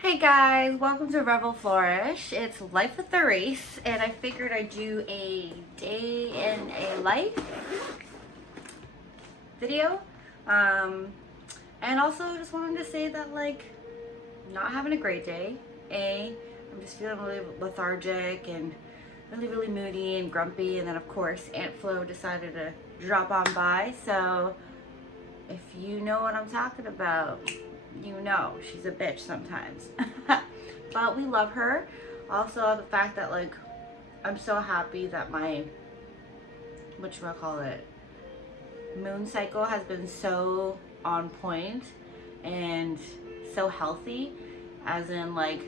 Hey guys, welcome to Revel Flourish. It's Life with Therese, and I figured I'd do a day in a life video. And also just wanted to say that, like, not having a great day. I'm just feeling really lethargic and really moody and grumpy, and then of course Aunt Flo decided to drop on by. So if you know what I'm talking about, you know she's a bitch sometimes. But we love her. Also the fact that, like, I'm so happy that my whatchamacallit moon cycle has been so on point and so healthy, as in, like,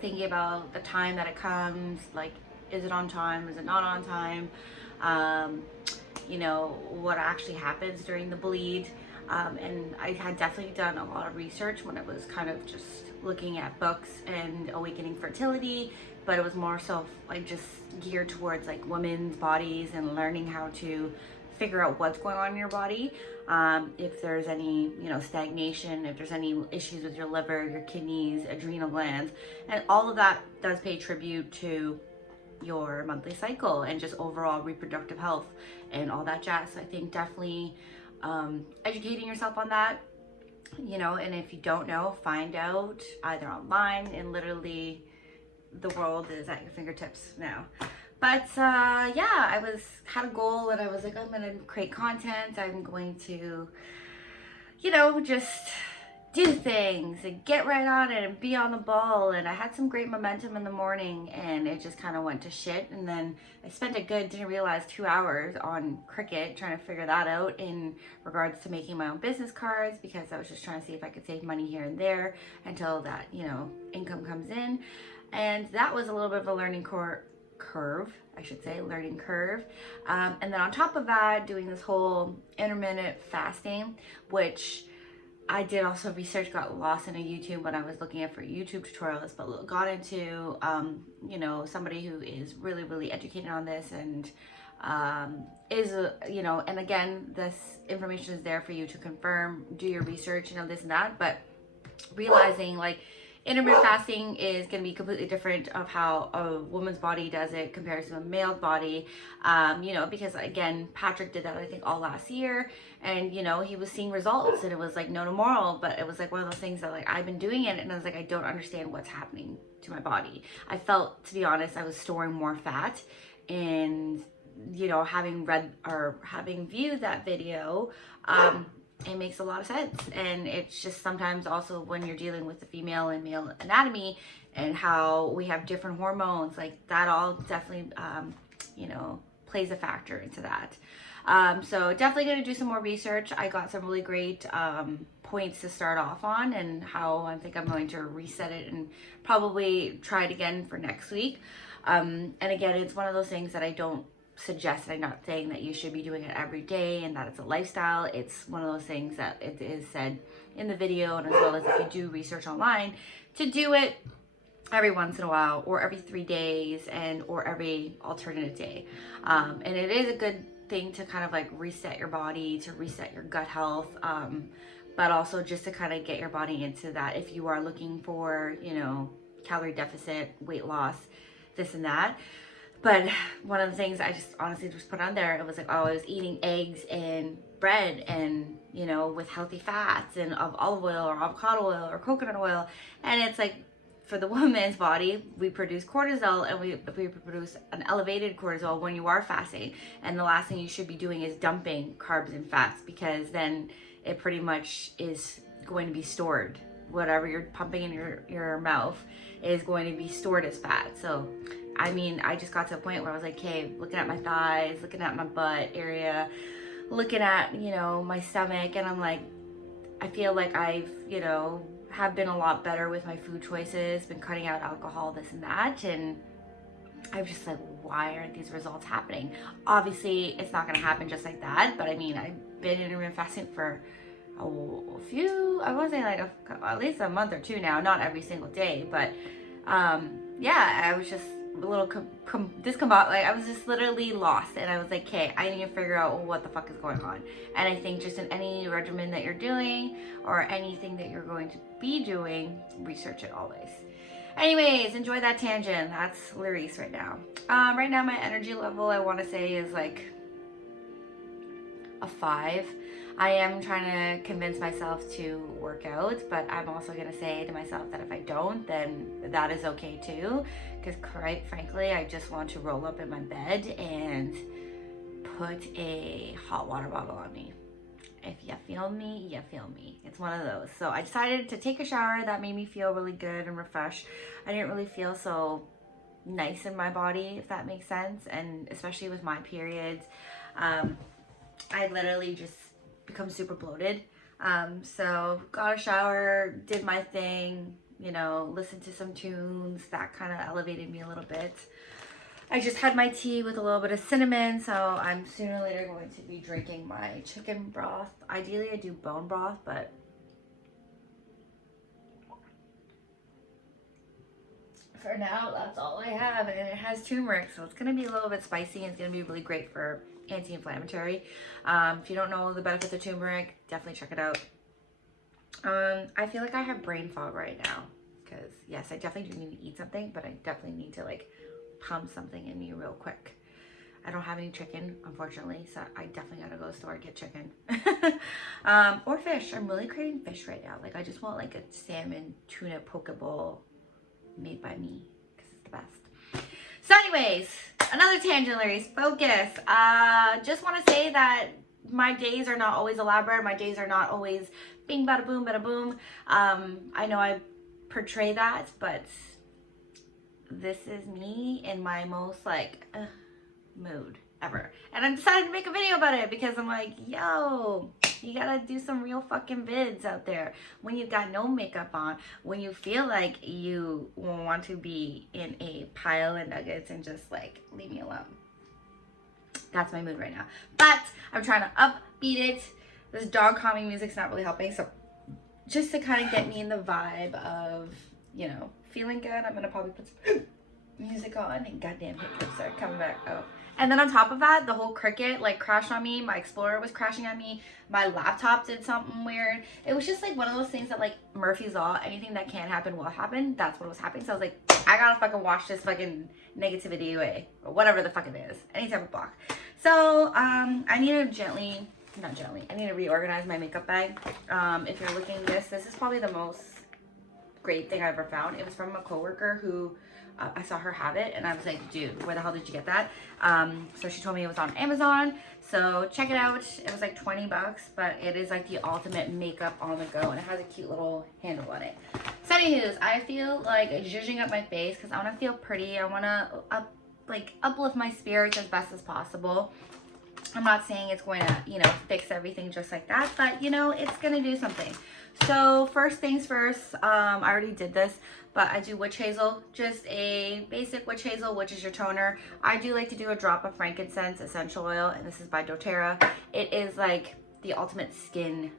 thinking about the time that it comes, like, is it on time, is it not on time, you know, what actually happens during the bleed. And I had definitely done a lot of research when I was kind of just looking at books and awakening fertility, but it was more so like just geared towards like women's bodies and learning how to figure out what's going on in your body. If there's any, you know, stagnation, if there's any issues with your liver, your kidneys, adrenal glands, and all of that does pay tribute to your monthly cycle and just overall reproductive health and all that jazz. So I think definitely educating yourself on that, you know, and if you don't know, find out either online, and literally the world is at your fingertips now. But yeah, I had a goal, and I was like, I'm gonna create content, I'm going to, you know, just do things and get right on it and be on the ball. And I had some great momentum in the morning, and it just kind of went to shit. And then I spent didn't realize 2 hours on Cricut trying to figure that out in regards to making my own business cards, because I was just trying to see if I could save money here and there until that, you know, income comes in. And that was a little bit of a learning curve, and then on top of that, doing this whole intermittent fasting, which I did also research, got lost in a YouTube when I was looking at for YouTube tutorials, but got into, you know, somebody who is really educated on this, and you know, and again, this information is there for you to confirm, do your research, you know, this and that, but realizing, like, intermittent fasting is going to be completely different of how a woman's body does it compared to a male body, you know, because again, Patrick did that, I think, all last year, and, you know, he was seeing results, and it was like no tomorrow, but it was like one of those things that, like, I've been doing it, and I was like, I don't understand what's happening to my body. I felt, to be honest, I was storing more fat, and, you know, having read or having viewed that video, it makes a lot of sense. And it's just sometimes also when you're dealing with the female and male anatomy and how we have different hormones, like that all definitely, you know, plays a factor into that. So definitely going to do some more research. I got some really great points to start off on, and how I think I'm going to reset it and probably try it again for next week. And again, it's one of those things that I don't suggest. I'm not saying that you should be doing it every day and that it's a lifestyle. It's one of those things that it is said in the video, and as well as if you do research online, to do it every once in a while, or every 3 days, and or every alternate day. And it is a good thing to kind of like reset your body, to reset your gut health, but also just to kind of get your body into that, if you are looking for, you know, calorie deficit, weight loss, this and that. But one of the things I just honestly just put on there, it was like, oh, I was eating eggs and bread, and, you know, with healthy fats and of olive oil or avocado oil or coconut oil. And it's like, for the woman's body, we produce cortisol, and we produce an elevated cortisol when you are fasting. And the last thing you should be doing is dumping carbs and fats, because then it pretty much is going to be stored. Whatever you're pumping in your mouth is going to be stored as fat. So I mean, I just got to a point where I was like, okay, looking at my thighs, looking at my butt area, looking at, you know, my stomach, and I'm like, I feel like I've, you know, have been a lot better with my food choices, been cutting out alcohol, this and that, and I'm just like, why aren't these results happening? Obviously, it's not going to happen just like that, but I mean, I've been intermittent fasting for a few, I want to say like at least a month or two now, not every single day, but yeah, I was just a little discombobulated. Like, I was just literally lost, and I was like, okay, I need to figure out what the fuck is going on. And I think just in any regimen that you're doing or anything that you're going to be doing, research it always. Anyways, enjoy that tangent. That's Larisse right now. Right now my energy level, I want to say, is like a 5. I am trying to convince myself to work out, but I'm also going to say to myself that if I don't, then that is okay too. Because quite frankly, I just want to roll up in my bed and put a hot water bottle on me. If you feel me, you feel me. It's one of those. So I decided to take a shower. That made me feel really good and refreshed. I didn't really feel so nice in my body, if that makes sense. And especially with my periods, I literally just become super bloated. So got a shower, did my thing, you know, listened to some tunes. That kind of elevated me a little bit. I just had my tea with a little bit of cinnamon, so I'm sooner or later going to be drinking my chicken broth. Ideally I do bone broth, but for now that's all I have, and it has turmeric, so it's going to be a little bit spicy, and it's going to be really great for anti-inflammatory. If you don't know the benefits of turmeric, definitely check it out. I feel like I have brain fog right now, because yes, I definitely do need to eat something, but I definitely need to like pump something in me real quick. I don't have any chicken, unfortunately, so I definitely gotta go to the store and get chicken. Or fish. I'm really craving fish right now. Like, I just want like a salmon tuna poke bowl made by me, because it's the best. So anyways, another tangent, Larry's focus. Just want to say that my days are not always elaborate. My days are not always bing bada boom bada boom. I know I portray that, but this is me in my most like mood ever, and I decided to make a video about it because I'm like, yo, you gotta do some real fucking vids out there when you got no makeup on, when you feel like you want to be in a pile of nuggets and just like leave me alone. That's my mood right now, but I'm trying to upbeat it. This dog calming music's not really helping, so just to kind of get me in the vibe of, you know, feeling good, I'm gonna probably put some music on, and goddamn hiccups are coming back. Oh, and then on top of that, the whole Cricut like crashed on me. My Explorer was crashing on me. My laptop did something weird. It was just like one of those things that like Murphy's Law, anything that can happen will happen. That's what was happening. So I was like, I gotta fucking wash this fucking negativity away, or whatever the fuck it is, any type of block. So I need to I need to reorganize my makeup bag. If you're looking at this is probably the most great thing I ever found. It was from a coworker who I saw her have it, and I was like, dude, where the hell did you get that? So she told me it was on Amazon, so check it out. It was like 20 bucks, but it is like the ultimate makeup on the go, and it has a cute little handle on it. So anywho's, I feel like zhuzhing up my face because I want to feel pretty. I want to uplift my spirits as best as possible. I'm not saying it's going to, you know, fix everything just like that, but, you know, it's going to do something. So first things first, I already did this, but I do witch hazel, just a basic witch hazel, which is your toner. I do like to do a drop of frankincense essential oil, and this is by doTERRA. It is like the ultimate skin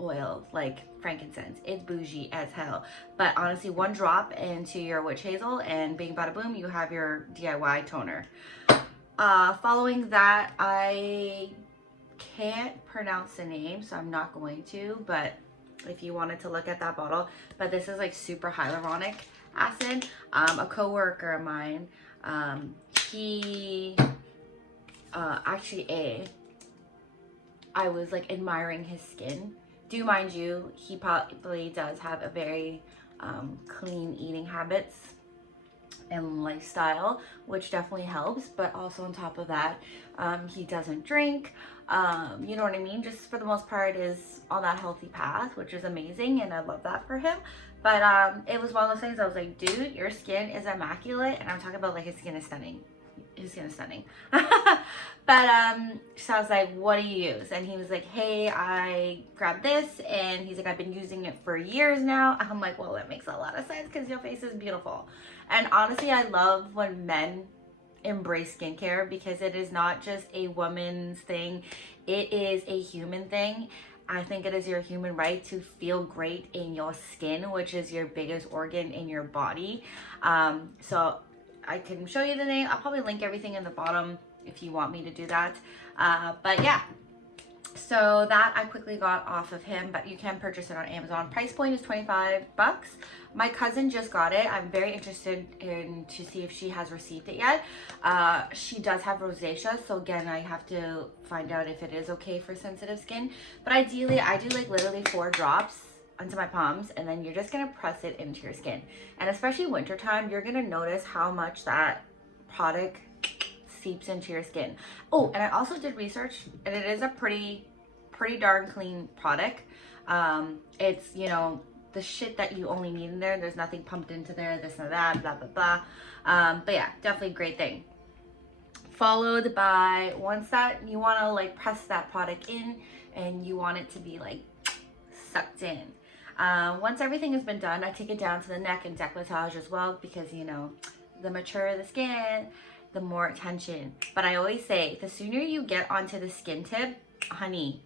oil, like frankincense. It's bougie as hell, but honestly, one drop into your witch hazel and bing bada boom, you have your DIY toner. Following that, I can't pronounce the name, so I'm not going to, but if you wanted to look at that bottle, but this is like super hyaluronic acid. A coworker of mine, he actually I was like admiring his skin. Do mind you, he probably does have a very clean eating habits and lifestyle, which definitely helps, but also on top of that, he doesn't drink, you know what I mean, just for the most part is on that healthy path, which is amazing, and I love that for him. But it was one of those things I was like, dude, your skin is immaculate, and I'm talking about like his skin is stunning. His skin is stunning. But so I was like, what do you use? And he was like, hey, I grabbed this, and he's like, I've been using it for years now. I'm like, well, that makes a lot of sense because your face is beautiful. And honestly, I love when men embrace skincare because it is not just a woman's thing, it is a human thing. I think it is your human right to feel great in your skin, which is your biggest organ in your body. So I can show you the name. I'll probably link everything in the bottom if you want me to do that. But yeah, so that I quickly got off of him, but you can purchase it on Amazon. Price point is 25 bucks. My cousin just got it. I'm very interested in to see if she has received it yet. She does have rosacea, so again, I have to find out if it is okay for sensitive skin. But ideally, I do like literally 4 drops onto my palms, and then you're just gonna press it into your skin. And especially wintertime, you're gonna notice how much that product seeps into your skin. Oh, and I also did research, and it is a pretty darn clean product. It's, you know, the shit that you only need in there. There's nothing pumped into there, this and that, blah blah blah. But yeah, definitely a great thing. Followed by, once that you want to like press that product in, and you want it to be like sucked in. Once everything has been done, I take it down to the neck and décolletage as well, because, you know, the maturer the skin, the more attention. But I always say, the sooner you get onto the skin tip, honey,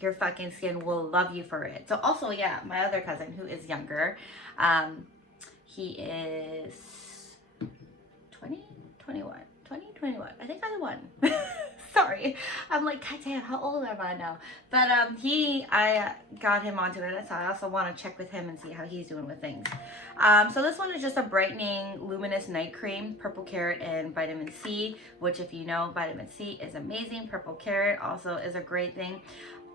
your fucking skin will love you for it. So also, yeah, my other cousin who is younger, he is 21. I think I'm the one. Sorry, I'm like, God damn, how old am I now? But I got him onto it, so I also want to check with him and see how he's doing with things. So this one is just a brightening luminous night cream, purple carrot and vitamin C, which, if you know, vitamin C is amazing. Purple carrot also is a great thing.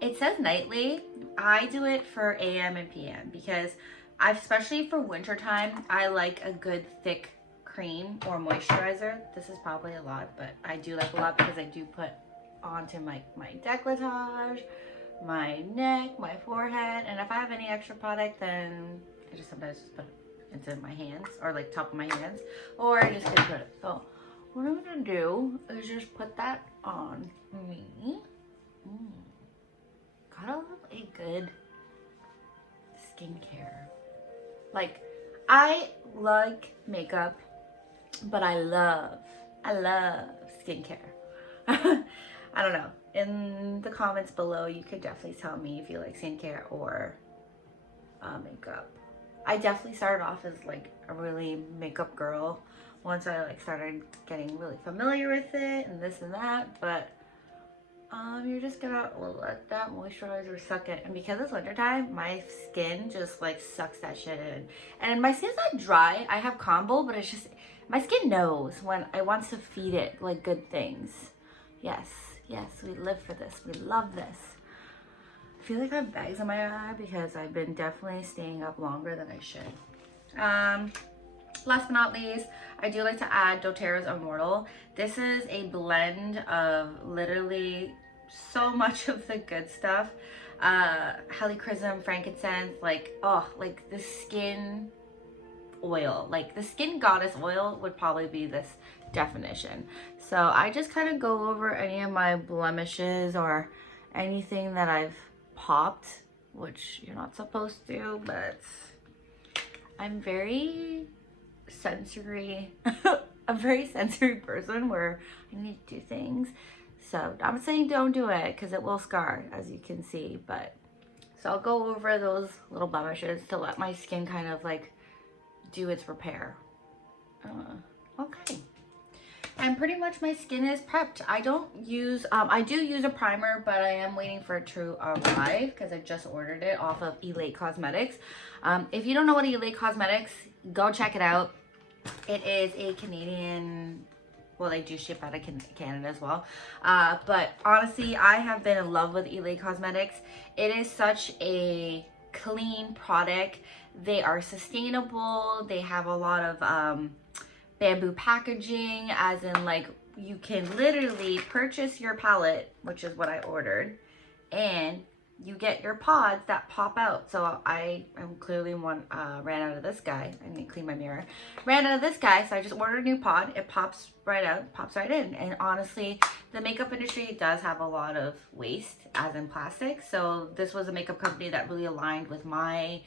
It says nightly. I do it for AM and PM because especially for winter time, I like a good thick cream or moisturizer. This is probably a lot, but I do like a lot because I do put onto my décolletage, my neck, my forehead, and if I have any extra product, then I just sometimes just put it into my hands, or like top of my hands, or I just can put it. So what I'm gonna do is just put that on me. Gotta love a good skincare. Like, I like makeup, but I love skincare. I don't know. In the comments below, you could definitely tell me if you like skincare or makeup. I definitely started off as like a really makeup girl once I like started getting really familiar with it and this and that, but you're just gonna let that moisturizer suck it. And because it's wintertime, my skin just like sucks that shit in. And my skin's not dry. I have combo, but it's just, my skin knows when it wants to feed it like good things. Yes, we live for this. We love this. I feel like I have bags in my eye because I've been definitely staying up longer than I should. Last but not least, I do like to add doTERRA's Immortal. This is a blend of literally so much of the good stuff. Helichrysum, frankincense, like, oh, like the skin oil. Like the skin goddess oil would probably be this definition. So I just kind of go over any of my blemishes or anything that I've popped, which you're not supposed to, but I'm very sensory. A very sensory person where I need to do things. So I'm not saying don't do it because it will scar, as you can see, but so I'll go over those little blemishes to let my skin kind of like do its repair. Okay. And pretty much my skin is prepped. I don't use, I do use a primer, but I am waiting for it to arrive because I just ordered it off of Elate Cosmetics. If you don't know what Elate Cosmetics, go check it out. It is a Canadian, well, they do ship out of Canada as well. But honestly, I have been in love with Elate Cosmetics. It is such a clean product. They are sustainable. They have a lot of bamboo packaging, as in like you can literally purchase your palette, which is what I ordered, and you get your pods that pop out. So I clearly ran out of this guy. I need to clean my mirror. Ran out of this guy, so I just ordered a new pod. It pops right out, pops right in. And honestly, the makeup industry does have a lot of waste, as in plastic. So this was a makeup company that really aligned with my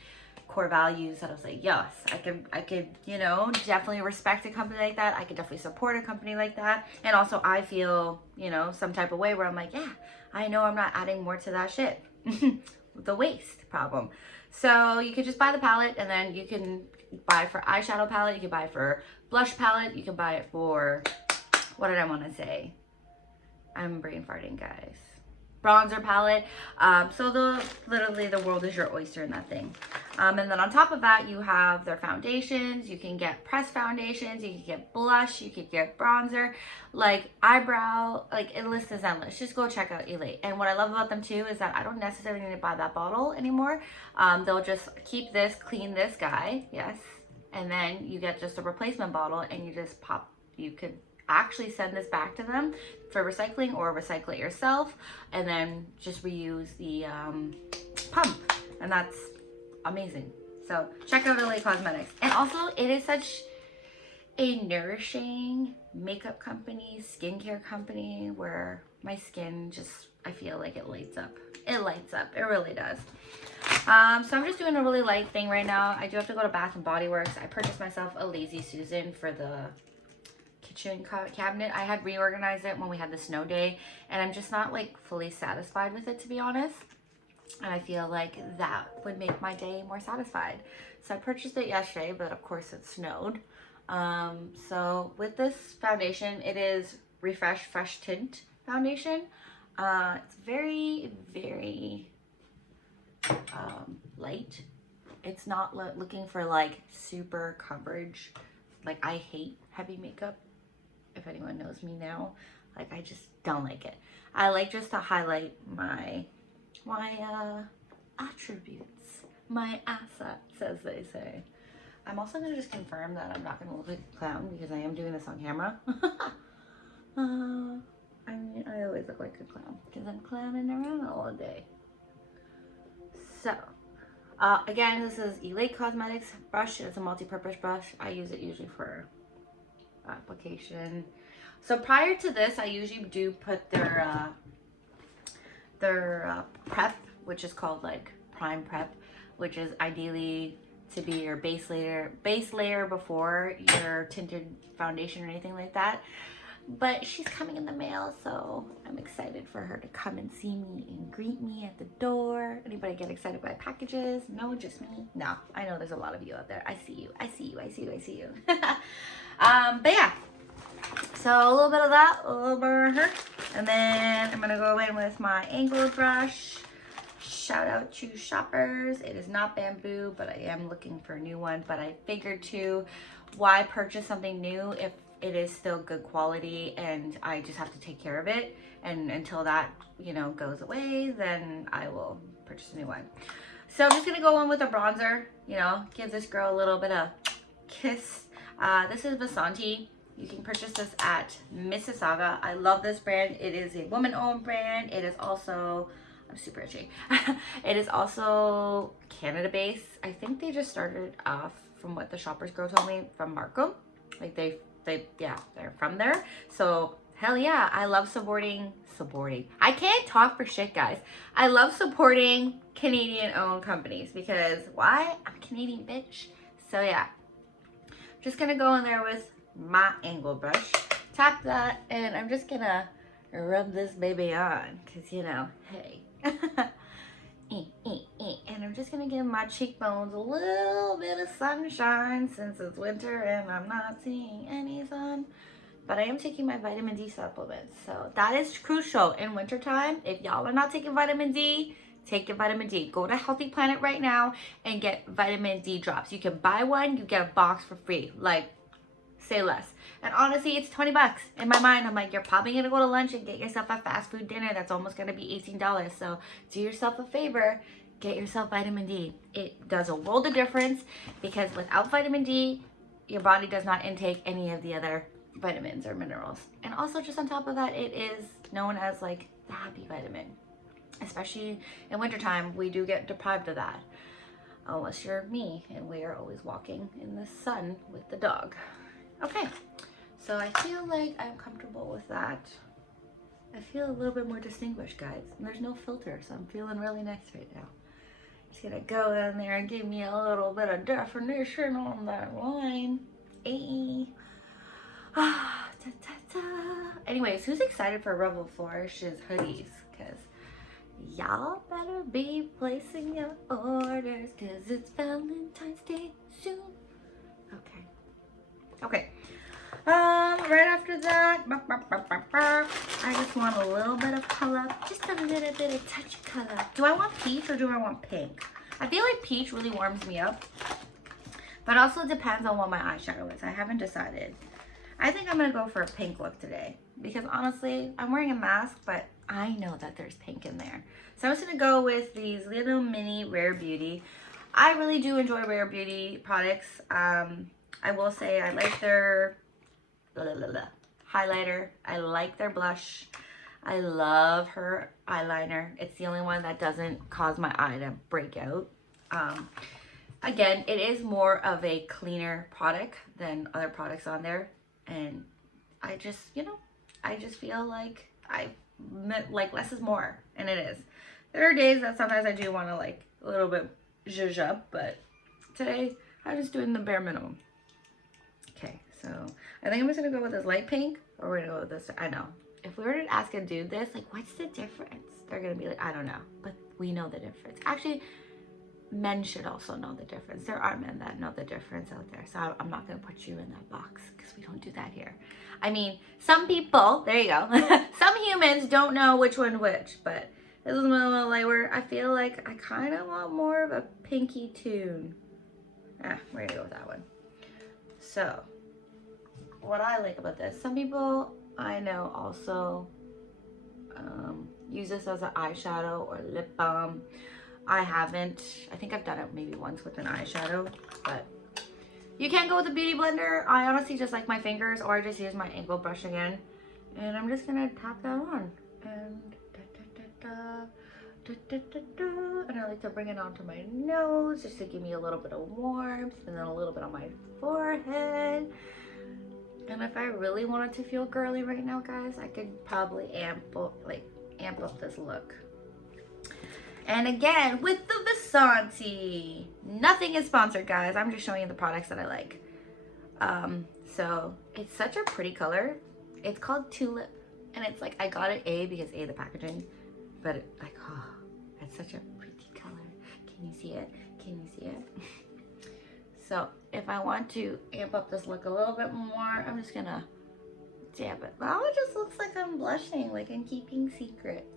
core values, that I was like, yes, I could, you know, definitely respect a company like that. I could definitely support a company like that. And also I feel, you know, some type of way where I'm like, yeah, I know I'm not adding more to that shit. The waste problem. So you could just buy the palette, and then you can buy for eyeshadow palette, you can buy for blush palette, you can buy it for, what did I want to say? I'm brain farting, guys. Bronzer palette. So literally the world is your oyster in that thing. And then on top of that, you have their foundations. You can get pressed foundations, you can get blush, you can get bronzer, like eyebrow, like the list is endless. Just go check out Ello. And what I love about them too is that I don't necessarily need to buy that bottle anymore. They'll just keep this, clean this guy, yes, and then you get just a replacement bottle, and you just pop, you could actually send this back to them for recycling, or recycle it yourself and then just reuse the pump, and that's amazing. So check out Ello Cosmetics. And also, it is such a nourishing makeup company, skincare company, where my skin just, I feel like it lights up. It lights up, it really does. So I'm just doing a really light thing right now. I do have to go to Bath and Body Works. I purchased myself a Lazy Susan for the kitchen cabinet. I had reorganized it when we had the snow day, and I'm just not like fully satisfied with it, to be honest. And I feel like that would make my day more satisfied. So I purchased it yesterday, but of course it snowed. So with this foundation, it is Refresh Fresh Tint foundation. It's very, very light. It's not looking for like super coverage. Like, I hate heavy makeup. If anyone knows me now, like, I just don't like it. I like just to highlight my attributes, my assets, as they say. I'm also gonna just confirm that I'm not gonna look like a clown, because I am doing this on camera. I mean, I always look like a clown because I'm clowning around all day. So again, this is Ello Cosmetics brush. It's a multi-purpose brush. I use it usually for application. So prior to this, I usually do put their prep, which is called like prime prep, which is ideally to be your base layer before your tinted foundation or anything like that. But she's coming in the mail, so I'm excited for her to come and see me and greet me at the door. Anybody get excited by packages? No, just me? No, I know there's a lot of you out there. I see you, I see you, I see you, I see you. But yeah, so a little bit of that, a little bit of her. And then I'm gonna go in with my angled brush. Shout out to Shoppers. It is not bamboo, but I am looking for a new one. But I figured too, why purchase something new if it is still good quality and I just have to take care of it, and until that, you know, goes away, then I will purchase a new one. So I'm just gonna go in with a bronzer, you know, give this girl a little bit of kiss. This is Vasanti. You can purchase this at Mississauga. I love this brand. It is a woman-owned brand. It is also, I'm super itchy. It is also Canada-based. I think they just started off, from what the Shoppers girl told me, from Markham. Like yeah, they're from there. So hell yeah, I love supporting. I can't talk for shit, guys. I love supporting Canadian-owned companies, because why? I'm a Canadian bitch. So yeah, just gonna go in there with my angle brush, tap that, and I'm just gonna rub this baby on, because, you know, hey. And I'm just gonna give my cheekbones a little bit of sunshine, since it's winter and I'm not seeing any sun. But I am taking my vitamin D supplements, so that is crucial in wintertime. If y'all are not taking vitamin D, take your vitamin D. Go to Healthy Planet right now and get vitamin D drops. You can buy one, you get a box for free. Like, say less. And honestly, it's 20 bucks. In my mind, I'm like, you're probably gonna go to lunch and get yourself a fast food dinner that's almost gonna be $18. So do yourself a favor, get yourself vitamin D. It does a world of difference, because without vitamin D, your body does not intake any of the other vitamins or minerals. And also, just on top of that, it is known as like the happy vitamin. Especially in wintertime, we do get deprived of that. Unless you're me, and we are always walking in the sun with the dog. Okay, so I feel like I'm comfortable with that. I feel a little bit more distinguished, guys. And there's no filter, so I'm feeling really nice right now. Just gonna go down there and give me a little bit of definition on that line. Ayy. Ah, ta ta ta. Anyways, who's excited for Revel Flourishes hoodies? Because, Y'all better be placing your orders, cause it's Valentine's Day soon. Okay. Okay. Right after that, I just want a little bit of color. Just a little bit of touch of color. Do I want peach or do I want pink? I feel like peach really warms me up. But also depends on what my eyeshadow is. I haven't decided. I think I'm gonna go for a pink look today. Because honestly, I'm wearing a mask, but I know that there's pink in there. So I'm just gonna go with these little mini Rare Beauty. I really do enjoy Rare Beauty products. I will say I like their highlighter. I like their blush. I love her eyeliner. It's the only one that doesn't cause my eye to break out. Again, it is more of a cleaner product than other products on there. And I just, you know, I just feel like like less is more, and it is. There are days that sometimes I do want to like a little bit zhuzh up, but today I'm just doing the bare minimum. Okay, so I think I'm just gonna go with this light pink, or we're gonna go with this. I know if we were to ask a dude this, like, what's the difference? They're gonna be like, I don't know, but we know the difference. Actually, men should also know the difference. There are men that know the difference out there, so I'm not gonna put you in that box because we don't do that here. I mean, some people, there you go, some humans don't know which one which, but this is a little lighter. I feel like I kind of want more of a pinky tune. We're gonna go with that one. So, what I like about this, some people I know also use this as an eyeshadow or lip balm. I haven't. I think I've done it maybe once with an eyeshadow, but you can go with a beauty blender. I honestly just like my fingers, or I just use my angle brush again. And I'm just gonna tap that on. And and I like to bring it onto my nose just to give me a little bit of warmth, and then a little bit on my forehead. And if I really wanted to feel girly right now, guys, I could probably amp up this look. And again, with the Vasanti. Nothing is sponsored, guys. I'm just showing you the products that I like. So it's such a pretty color. It's called Tulip. And it's like, I got it because the packaging. But it's such a pretty color. Can you see it? Can you see it? So if I want to amp up this look a little bit more, I'm just gonna dab it. Now it just looks like I'm blushing, like I'm keeping secrets.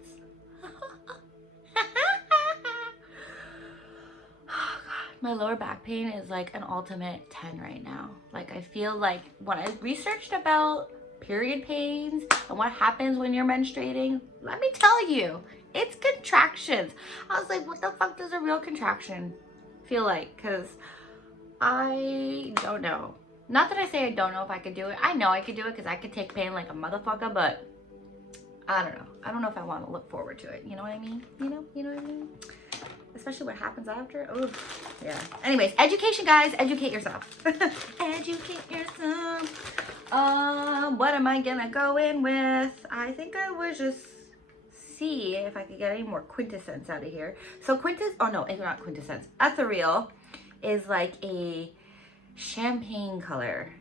My lower back pain is like an ultimate 10 right now. Like I feel like when I researched about period pains and what happens when you're menstruating, let me tell you, it's contractions. I was like, what the fuck does a real contraction feel like? Because I don't know. Not that I say I don't know if I could do it. I know I could do it because I could take pain like a motherfucker, but I don't know. I don't know if I want to look forward to it. You know what I mean? You know what I mean? Especially what happens after. Oh, yeah. Anyways, education, guys. Educate yourself. Educate yourself. What am I gonna go in with? I think I would just see if I could get any more quintessence out of here. So it's not quintessence. Ethereal is like a champagne color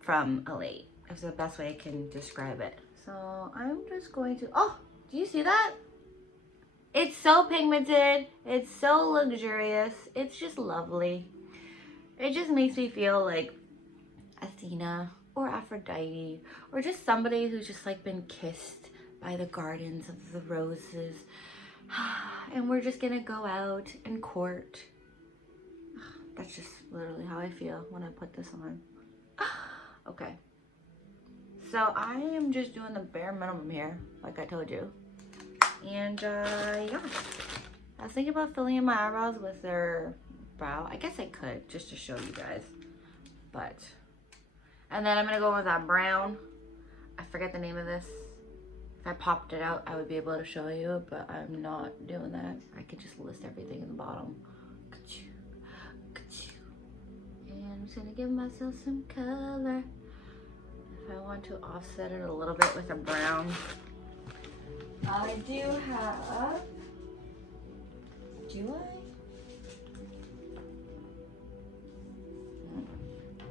from Ello. It's the best way I can describe it. So I'm just going to, oh, do you see that? It's so pigmented. It's so luxurious. It's just lovely. It just makes me feel like Athena or Aphrodite, or just somebody who's just like been kissed by the gardens of the roses. And we're just gonna go out and court. That's just literally how I feel when I put this on. Okay. So I am just doing the bare minimum here, like I told you. And yeah. I was thinking about filling in my eyebrows with their brow. I guess I could, just to show you guys. But, and then I'm gonna go with that brown. I forget the name of this. If I popped it out, I would be able to show you, but I'm not doing that. I could just list everything in the bottom. And I'm just gonna give myself some color. If I want to offset it a little bit with a brown, I do have, do I?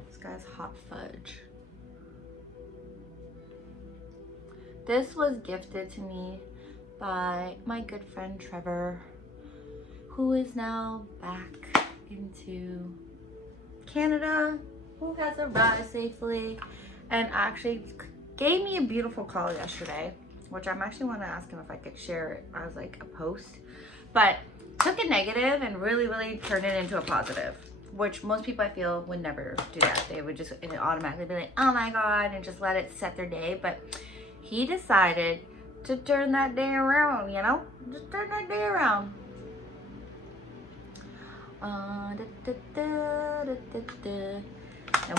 This guy's Hot Fudge. This was gifted to me by my good friend Trevor, who is now back into Canada, who has arrived safely and actually gave me a beautiful call yesterday, which I'm actually want to ask him if I could share it as like a post, but took a negative and really turned it into a positive, which most people I feel would never do that. They would just automatically be like, oh my God, and just let it set their day. But he decided to turn that day around, you know, just turn that day around. And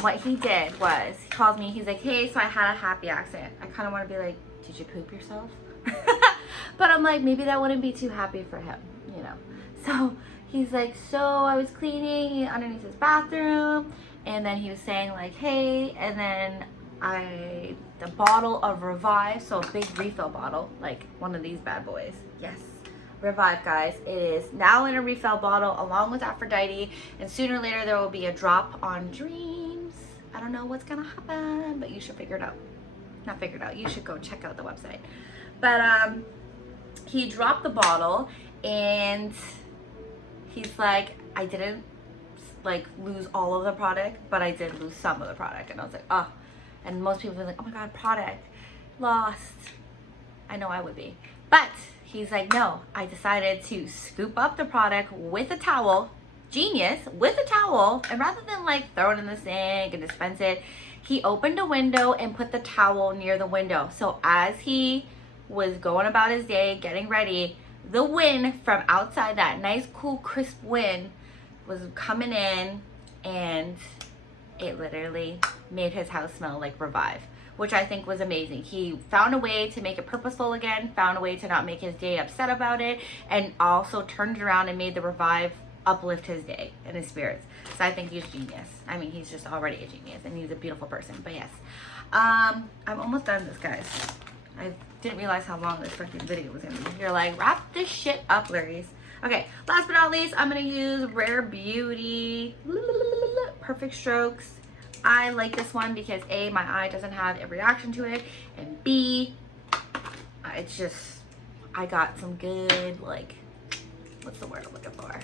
what he did was, he calls me, he's like, hey, so I had a happy accident. I kind of want to be like, did you poop yourself? But I'm like, maybe that wouldn't be too happy for him, you know. So he's like, so I was cleaning underneath his bathroom, and then he was saying like, hey, and then the bottle of Revive, so a big refill bottle, like one of these bad boys. Yes, Revive, guys. It is now in a refill bottle along with Aphrodite, and sooner or later there will be a drop on Dreams. I don't know what's gonna happen, but you should figure it out. Not figure it out, you should go check out the website. But he dropped the bottle, and he's like, I didn't like lose all of the product, but I did lose some of the product. And I was like, oh. And most people are like, oh my God, product lost. I know I would be. But he's like, no, I decided to scoop up the product with a towel. Genius, with a towel. And rather than like throw it in the sink and dispense it, he opened a window and put the towel near the window. So as he was going about his day, getting ready, the wind from outside, that nice, cool, crisp wind, was coming in, and it literally made his house smell like Revive, which I think was amazing. He found a way to make it purposeful again, found a way to not make his day upset about it, and also turned it around and made the Revive uplift his day and his spirits. So I think he's genius. I mean, he's just already a genius, and he's a beautiful person. But yes, I'm almost done with this, guys. I didn't realize how long this fucking video was gonna be. You're like, wrap this shit up, Larry's. Okay, last but not least, I'm gonna use Rare Beauty Perfect Strokes. I like this one because A, my eye doesn't have a reaction to it, and B, it's just, I got some good, like, what's the word I'm looking for?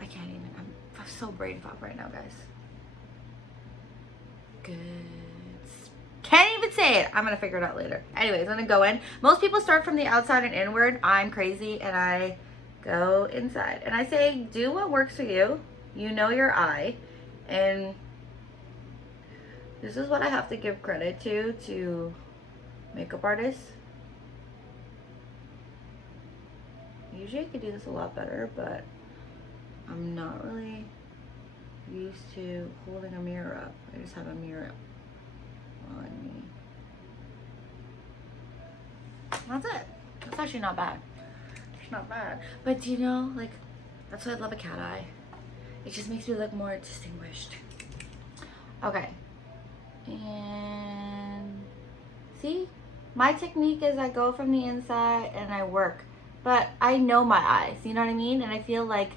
I can't even, I'm so brain fog right now, guys. Good. Can't even say it. I'm gonna figure it out later. Anyways, I'm gonna go in. Most people start from the outside and inward. I'm crazy and I go inside. And I say, do what works for you. You know your eye. And this is what I have to give credit to makeup artists. Usually I could do this a lot better, but I'm not really used to holding a mirror up. I just have a mirror on me. That's it. That's actually not bad. It's not bad. But do you know, like, that's why I love a cat eye. It just makes me look more distinguished. Okay. And see, my technique is I go from the inside and I work. But I know my eyes, you know what I mean? And I feel like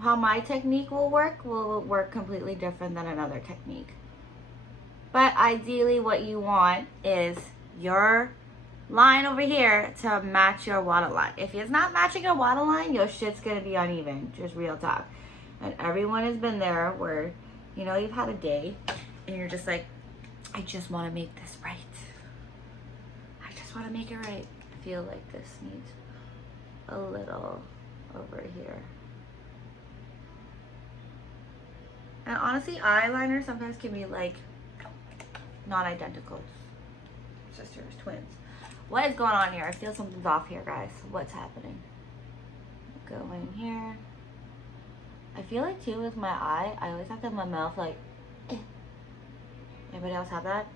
how my technique will work completely different than another technique. But ideally what you want is your line over here to match your waterline. If it's not matching your waterline, your shit's gonna be uneven, just real talk. And everyone has been there where, you know, you've had a day and you're just like, I just wanna make this right. I just wanna make it right. I feel like this needs a little over here. And honestly, eyeliner sometimes can be like non-identical sisters, twins. What is going on here? I feel something's off here, guys. What's happening? Go in here. I feel like too with my eye, I always have to have my mouth like, eh. Anybody else have that?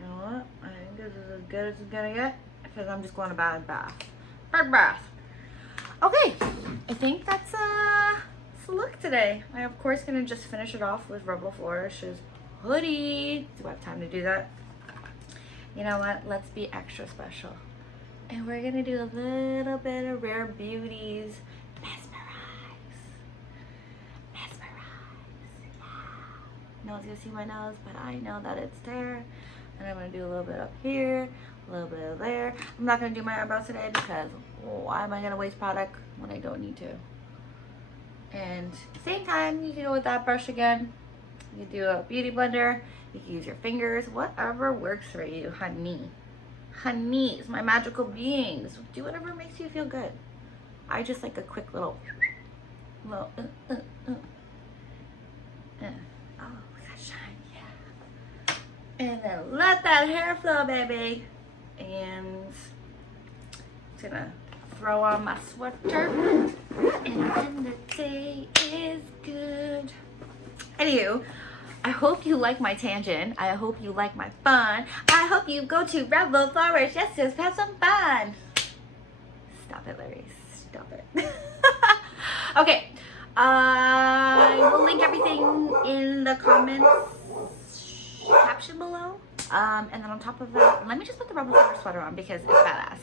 You know what? I think this is as good as it's gonna get because I'm just going to bad bath. Bad bath. Okay, I think that's the look today. I'm of course gonna just finish it off with Revel Flourishes hoodie. Do I have time to do that? You know what? Let's be extra special. And we're gonna do a little bit of Rare Beauties Mesmerize. Mesmerize. Yeah. No one's gonna see my nose, but I know that it's there. And I'm gonna do a little bit up here, A little bit of there. I'm not going to do my eyebrows today because why am I going to waste product when I don't need to? And same time, you can go with that brush again. You can do a beauty blender. You can use your fingers. Whatever works for you, honey. Honeys, my magical beings. Do whatever makes you feel good. I just like a quick little oh, we got shine, yeah. And then let that hair flow, baby. And I'm gonna throw on my sweater. And then the day is good. Anywho, I hope you like my tangent. I hope you like my fun. I hope you go to Revel Flowers just to have some fun. Stop it, Larry. Stop it. Okay. I will link everything in the comments caption below. And then on top of that, let me just put the Revel Flower sweater on because it's badass.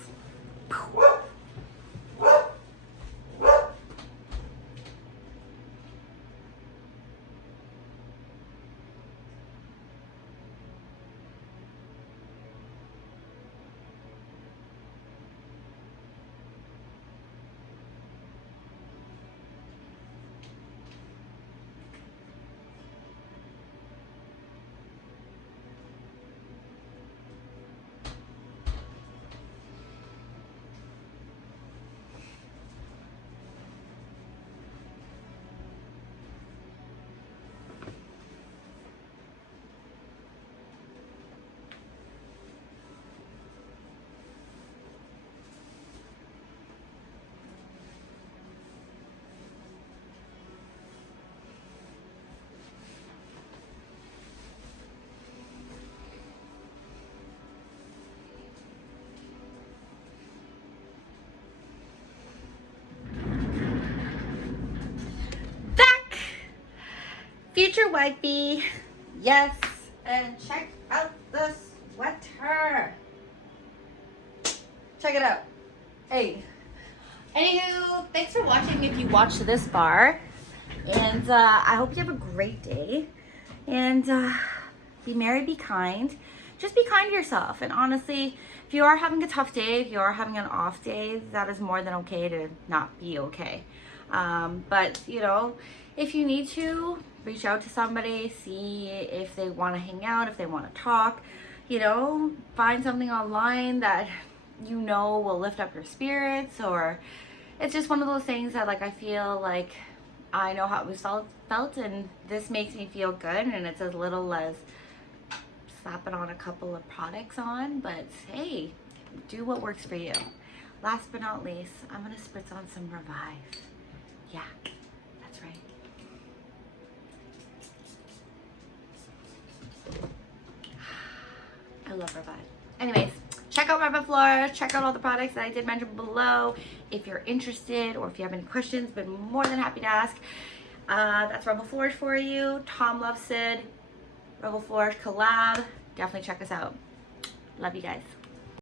Future wifey, yes, and check out the sweater. Check it out. Hey. Anywho, thanks for watching if you watched this far. And I hope you have a great day. And be merry, be kind. Just be kind to yourself. And honestly, if you are having a tough day, if you are having an off day, that is more than okay to not be okay. But, you know, if you need to, reach out to somebody, see if they want to hang out, if they want to talk, you know, find something online that you know will lift up your spirits, or it's just one of those things that, like, I feel like I know how it was felt, and this makes me feel good, and it's as little as slapping on a couple of products on, but hey, do what works for you. Last but not least, I'm going to spritz on some Revive. Yeah, that's right. I love Revive. Anyways, check out Revel Flora. Check out all the products that I did mention below. If you're interested or if you have any questions, been more than happy to ask. That's Revel Flourish for you. Tom loves Sid. Revel Flourish collab. Definitely check us out. Love you guys.